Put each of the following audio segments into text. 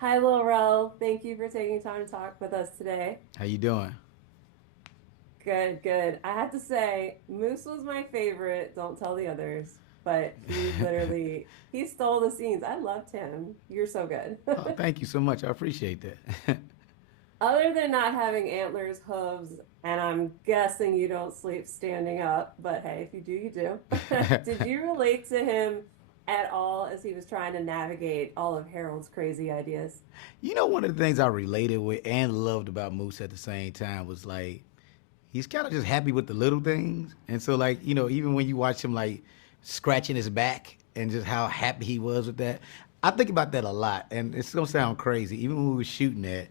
Hi, Lil Rel. Thank you for taking time to talk with us today. How you doing? Good, good. I have to say, Moose was my favorite. Don't tell the others, but he stole the scenes. I loved him. You're so good. Oh, thank you so much. I appreciate that. Other than not having antlers, hooves, and I'm guessing you don't sleep standing up, but hey, if you do, you do. Did you relate to him at all as he was trying to navigate all of Harold's crazy ideas? One of the things I related with and loved about Moose at the same time was like he's kind of just happy with the little things, and so like even when you watch him like scratching his back and just how happy he was with that, I think about that a lot, and it's gonna sound crazy. Even when we were shooting that,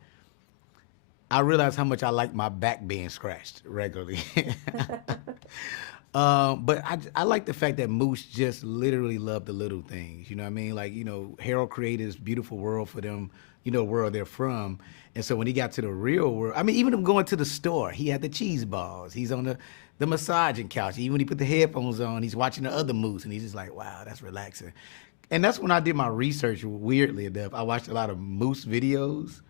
I realized how much I like my back being scratched regularly. But I like the fact that Moose just literally loved the little things. You know what I mean? Like, Harold created this beautiful world for them, world they're from. And so when he got to the real world, I mean, even him going to the store, he had the cheese balls. He's on the massaging couch. Even when he put the headphones on, he's watching the other Moose and he's just like, wow, that's relaxing. And that's when I did my research, weirdly enough. I watched a lot of Moose videos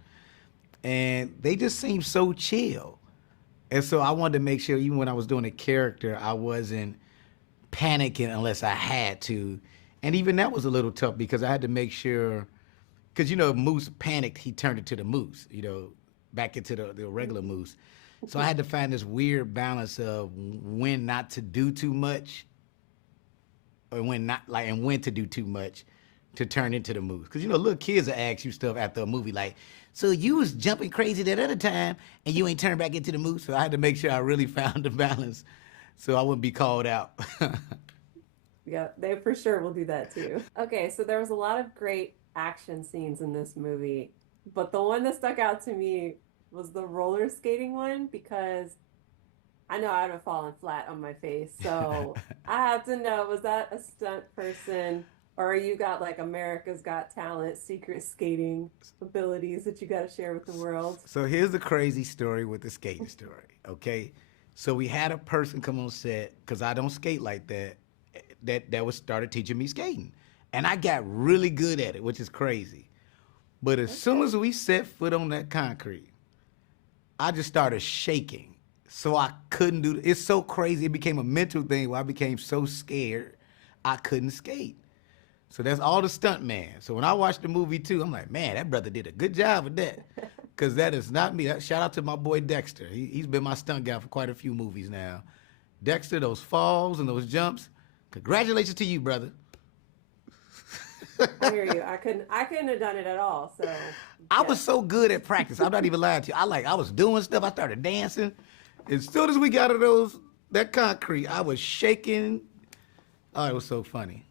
and they just seem so chill. And so I wanted to make sure, even when I was doing a character, I wasn't panicking unless I had to. And even that was a little tough because I had to make sure, because if Moose panicked, he turned into the Moose, back into the regular Moose. So I had to find this weird balance of when not to do too much, or when not like, and when to do too much to turn into the Moose. Because little kids will ask you stuff after a movie like, so you was jumping crazy that other time and you ain't turned back into the Moose. So I had to make sure I really found the balance so I wouldn't be called out. Yeah, they for sure will do that too. Okay, so there was a lot of great action scenes in this movie, but the one that stuck out to me was the roller skating one because I know I'd have fallen flat on my face. So I have to know, was that a stunt person or you got like America's Got Talent secret skating abilities that you got to share with the world? So here's the crazy story with the skating story, okay? So we had a person come on set, because I don't skate like that, that was started teaching me skating. And I got really good at it, which is crazy. But as soon Okay. as we set foot on that concrete, I just started shaking. So I couldn't do it. It's so crazy. It became a mental thing where I became so scared I couldn't skate. So that's all the stunt man. So when I watched the movie too, I'm like, man, that brother did a good job with that. Cause that is not me. Shout out to my boy Dexter. He's been my stunt guy for quite a few movies now. Dexter, those falls and those jumps, congratulations to you, brother. I hear you. I couldn't have done it at all. So, I was yes. so good at practice. I'm not even lying to you. I was doing stuff. I started dancing. As soon as we got to that concrete, I was shaking. Oh, it was so funny.